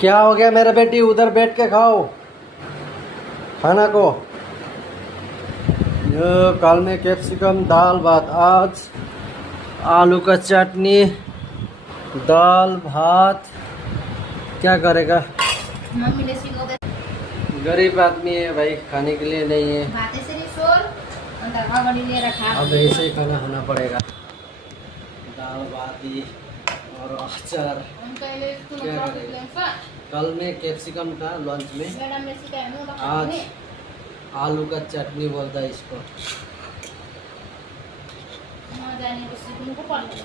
क्या हो गया मेरे बेटी, उधर बैठ के खाओ खाना को। कल में कैप्सिकम दाल भात, आज आलू का चटनी दाल भात। क्या करेगा, मम्मी ने सिकाउँदै गरीब आदमी है भाई, खाने के लिए नहीं है। भात यसरी सोल अन्त अगाडि लिएर खा। अब ऐसे ही खाना खाना पड़ेगा, दाल भात ही और अचार। अन्त अहिले स्कुलमा क्या प्रफिट करेगा? ल्याउँछ कल में कैप्सिकम था लंच में, म्याडमले सिकायो भने त आज खाने। आलू का चटनी बोलता है इसको। नजानेको सिक्नु पो पर्ने।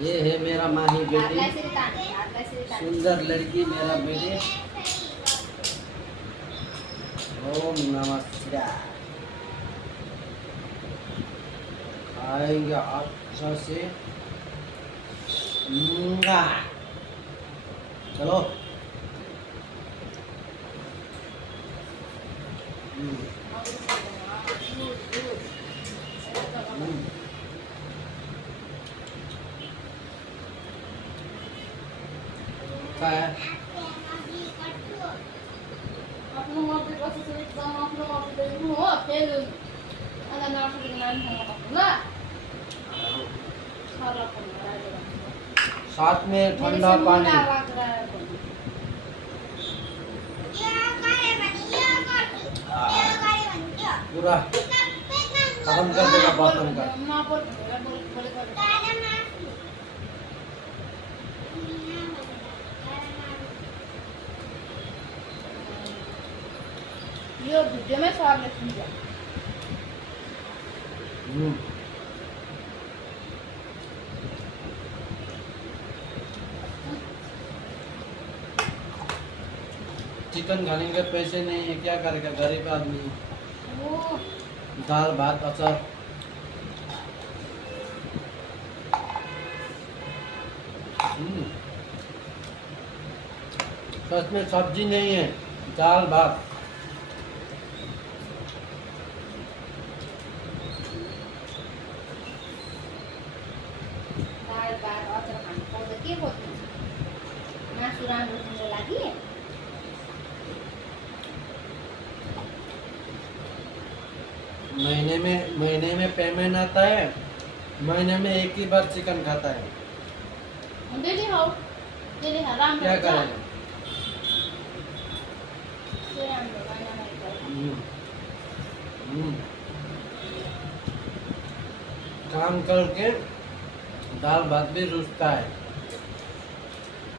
ये है मेरा माही बेटी, हातलाई यसरी तान्ने, हातलाई यसरी तान्ने। सुंदर लड़की मेरा बेटी। ओम नमः शिवाय। खाएंगे अच्छा से। चलो क्या है? आफ्नो मर्जी कसरी एकदम आफ्नो मर्जी लेख्नु हो, फेरि अन्त नर्सरीको नानीसँग भन्नु ल। सरल भन्नु राखेर। साथ में ठंडा मेरो पानी। मुन्ना आवाज गरेर भन्नु। पूरा खत्म कर देगा बर्तन का। नबोल भनेर बोलेको। यो भिडियोमै सरले सुन्छ। चिकन खाने के पैसे नहीं है, क्या करेगा गरीब आदमी। ओ दाल भात अचार। सच में सब्जी नहीं है, दाल भात। दाल भात अचार खानु पाउँदा के खोज्नु? मासु राम्रो दिनको लागि महीने में पेमेंट आता है, महीने में एक ही बार चिकन खाता है। डेली खाऊ, डेली खा, राम्रो क्या हुन्छ। करेगा? त्यो राम्रो, महिनामा एकपल्ट। काम करके दाल भात भी रुचता है।